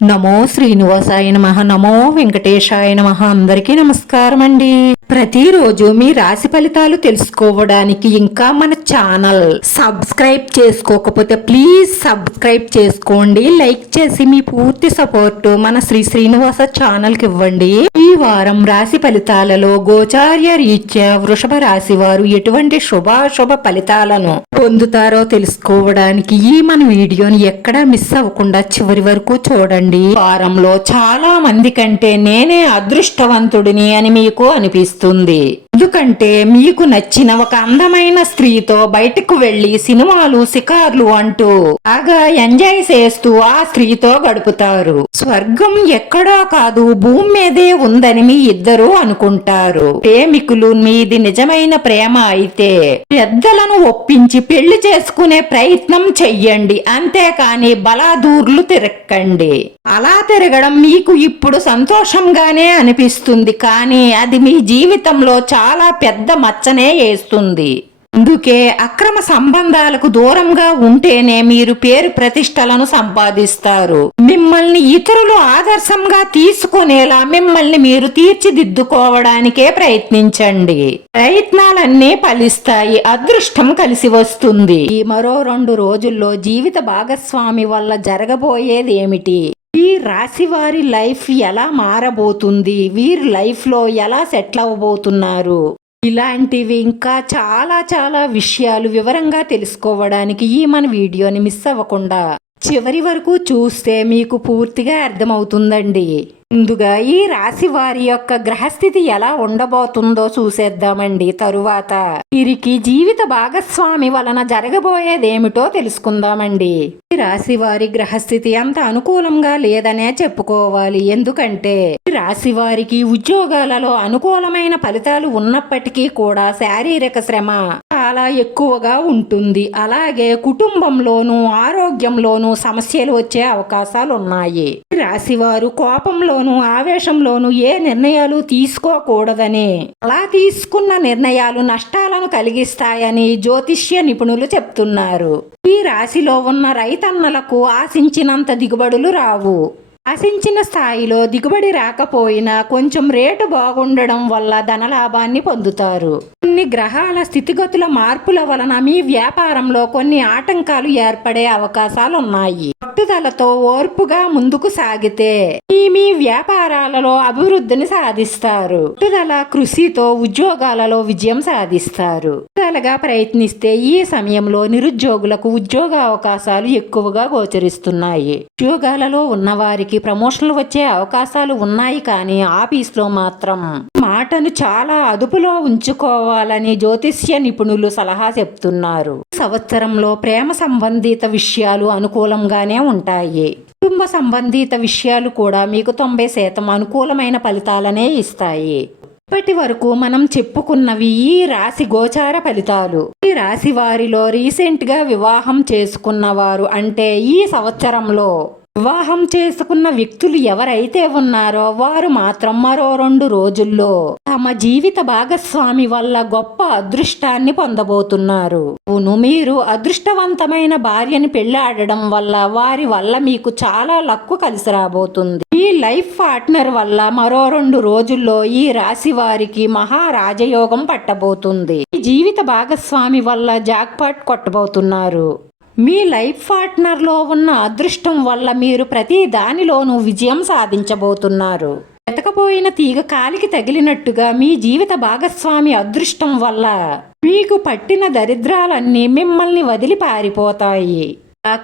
నమో శ్రీనివాసాయ నమః. నమో వెంకటేశాయ నమః. అందరికీ నమస్కారం అండి. ప్రతిరోజు మీ రాశి ఫలితాలు తెలుసుకోవడానికి ఇంకా మన ఛానల్ సబ్స్క్రైబ్ చేసుకోకపోతే ప్లీజ్ సబ్స్క్రైబ్ చేసుకోండి. లైక్ చేసి మీ పూర్తి సపోర్ట్ మన శ్రీనివాస ఛానల్ కి ఇవ్వండి. ఈ వారం రాశి ఫలితాలలో గోచార్య రీత్యా వృషభ రాశి వారు ఎటువంటి శుభాశుభ ఫలితాలను పొందుతారో తెలుసుకోవడానికి ఈ మన వీడియోని ఎక్కడా మిస్ అవ్వకుండా చివరి వరకు చూడండి. వారంలో చాలా మంది కంటే నేనే అదృష్టవంతుడిని అని మీకు అనిపిస్తుంది. ఎందుకంటే మీకు నచ్చిన ఒక అందమైన స్త్రీతో బయటకు వెళ్లి సినిమాలు షికార్లు అంటూ బాగా ఎంజాయ్ చేస్తూ ఆ స్త్రీతో గడుపుతారు. స్వర్గం ఎక్కడో కాదు భూమి మీదే ఉందని మీ ఇద్దరు అనుకుంటారు. ప్రేమికులు మీది నిజమైన ప్రేమ అయితే పెద్దలను ఒప్పించి పెళ్లి చేసుకునే ప్రయత్నం చెయ్యండి. అంతేకాని బలాదూర్లు తిరక్కండి. అలా తిరగడం మీకు ఇప్పుడు సంతోషంగానే అనిపిస్తుంది, కానీ అది మీ జీవితంలో చాలా పెద్ద మచ్చనే వేస్తుంది. అందుకే అక్రమ సంబంధాలకు దూరంగా ఉంటేనే మీరు పేరు ప్రతిష్టలను సంపాదిస్తారు. మిమ్మల్ని ఇతరులు ఆదర్శంగా తీసుకునేలా మిమ్మల్ని మీరు తీర్చిదిద్దుకోవడానికే ప్రయత్నించండి. ప్రయత్నాలన్నీ ఫలిస్తాయి. అదృష్టం కలిసి వస్తుంది. ఈ మరో 2 రోజుల్లో జీవిత భాగస్వామి వల్ల జరగబోయేది ఏమిటి? ఈ రాశి వారి లైఫ్ ఎలా మారబోతుంది? వీరి లైఫ్ లో ఎలా సెటిల్ అవ్వబోతున్నారు? ఇలాంటివి ఇంకా చాలా విషయాలు వివరంగా తెలుసుకోవడానికి ఈ మన వీడియోని మిస్ అవ్వకుండా చివరి వరకు చూస్తే మీకు పూర్తిగా అర్థమవుతుందండి. ముందుగా ఈ రాశి వారి యొక్క గ్రహస్థితి ఎలా ఉండబోతుందో చూసేద్దామండి. తరువాత వీరికి జీవిత భాగస్వామి వలన జరగబోయేదేమిటో తెలుసుకుందామండి. ఈ రాశి వారి గ్రహస్థితి అంత అనుకూలంగా లేదనే చెప్పుకోవాలి. ఎందుకంటే ఈ రాశి వారికి ఉద్యోగాలలో అనుకూలమైన ఫలితాలు ఉన్నప్పటికీ కూడా శారీరక శ్రమ చాలా ఎక్కువగా ఉంటుంది. అలాగే కుటుంబంలోనూ ఆరోగ్యంలోనూ సమస్యలు వచ్చే అవకాశాలు ఉన్నాయి. ఈ రాశి వారు కోపంలో ఆవేశంలోనూ ఏ నిర్ణయాలు తీసుకోకూడదని, అలా తీసుకున్న నిర్ణయాలు నష్టాలను కలిగిస్తాయని జ్యోతిష్య నిపుణులు చెప్తున్నారు. ఈ రాశిలో ఉన్న రైతన్నలకు ఆశించినంత దిగుబడులు రావు. ఆశించిన స్థాయిలో దిగుబడి రాకపోయినా కొంచెం రేటు బాగుండడం వల్ల ధనలాభాన్ని పొందుతారు. కొన్ని గ్రహాల స్థితిగతుల మార్పుల వలన మీ వ్యాపారంలో కొన్ని ఆటంకాలు ఏర్పడే అవకాశాలు ఉన్నాయి. పట్టుదలతో ఓర్పుగా ముందుకు సాగితే మీ వ్యాపారాలలో అభివృద్ధిని సాధిస్తారు. పట్టుదల కృషితో ఉద్యోగాలలో విజయం సాధిస్తారు. పట్టుదలగా ప్రయత్నిస్తే ఈ సమయంలో నిరుద్యోగులకు ఉద్యోగ అవకాశాలు ఎక్కువగా గోచరిస్తున్నాయి. ఉద్యోగాలలో ఉన్నవారికి ప్రమోషన్లు వచ్చే అవకాశాలు ఉన్నాయి, కానీ ఆఫీస్లో మాత్రం మాటను చాలా అదుపులో ఉంచుకోవాలని జ్యోతిష్య నిపుణులు సలహా చెప్తున్నారు. సంవత్సరంలో ప్రేమ సంబంధిత విషయాలు అనుకూలంగానే ఉంటాయి. కుటుంబ సంబంధిత విషయాలు కూడా మీకు 90% అనుకూలమైన ఫలితాలనే ఇస్తాయి. ఇప్పటి వరకు మనం చెప్పుకున్నవి ఈ రాశి గోచార ఫలితాలు. ఈ రాశి వారిలో రీసెంట్ గా వివాహం చేసుకున్నవారు, అంటే ఈ సంవత్సరంలో వివాహం చేసుకున్న వ్యక్తులు ఎవరైతే ఉన్నారో వారు మాత్రం మరో 2 రోజుల్లో తమ జీవిత భాగస్వామి వల్ల గొప్ప అదృష్టాన్ని పొందబోతున్నారు. అవును, మీరు అదృష్టవంతమైన భార్యని పెళ్లాడడం వల్ల వారి వల్ల మీకు చాలా లక్కు కలిసి రాబోతుంది. ఈ లైఫ్ పార్ట్నర్ వల్ల మరో 2 రోజుల్లో ఈ రాశి వారికి మహారాజయోగం పట్టబోతుంది. ఈ జీవిత భాగస్వామి వల్ల జాక్పాట్ కొట్టబోతున్నారు. మీ లైఫ్ పార్ట్నర్లో ఉన్న అదృష్టం వల్ల మీరు ప్రతి దానిలోనూ విజయం సాధించబోతున్నారు. వెతకపోయిన తీగ కాలికి తగిలినట్టుగా మీ జీవిత భాగస్వామి అదృష్టం వల్ల మీకు పట్టిన దరిద్రాలన్నీ మిమ్మల్ని వదిలి పారిపోతాయి.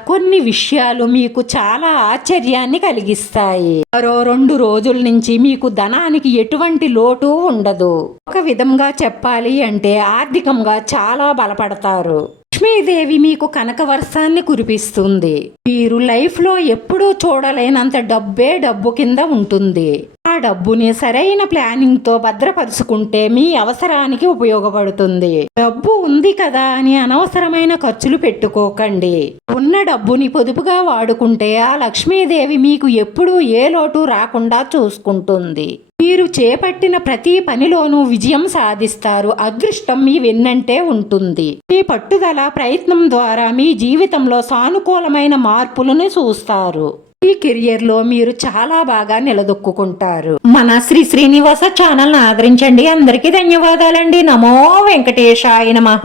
కొన్ని విషయాలు మీకు చాలా ఆశ్చర్యాన్ని కలిగిస్తాయి. మరో 2 రోజుల నుంచి మీకు ధనానికి ఎటువంటి లోటు ఉండదు. ఒక విధంగా చెప్పాలి అంటే ఆర్థికంగా చాలా బలపడతారు. లక్ష్మీదేవి మీకు కనక వర్షాన్ని కురిపిస్తుంది. మీరు లైఫ్ లో ఎప్పుడూ చూడలేనంత డబ్బే డబ్బు కింద ఉంటుంది. ఆ డబ్బుని సరైన ప్లానింగ్ తో భద్రపరుచుకుంటే మీ అవసరానికి ఉపయోగపడుతుంది. డబ్బు ఉంది కదా అని అనవసరమైన ఖర్చులు పెట్టుకోకండి. ఉన్న డబ్బుని పొదుపుగా వాడుకుంటే ఆ లక్ష్మీదేవి మీకు ఎప్పుడూ ఏ లోటు రాకుండా చూసుకుంటుంది. మీరు చేపట్టిన ప్రతి పనిలోనూ విజయం సాధిస్తారు. అదృష్టం మీ వెన్నంటే ఉంటుంది. మీ పట్టుదల ప్రయత్నం ద్వారా మీ జీవితంలో సానుకూలమైన మార్పులను చూస్తారు. ఈ కెరియర్ లో మీరు చాలా బాగా నిలదొక్కుంటారు. మన శ్రీ శ్రీనివాస ఛానల్ ఆదరించండి. అందరికీ ధన్యవాదాలండి. నమో వెంకటేశాయ నమః.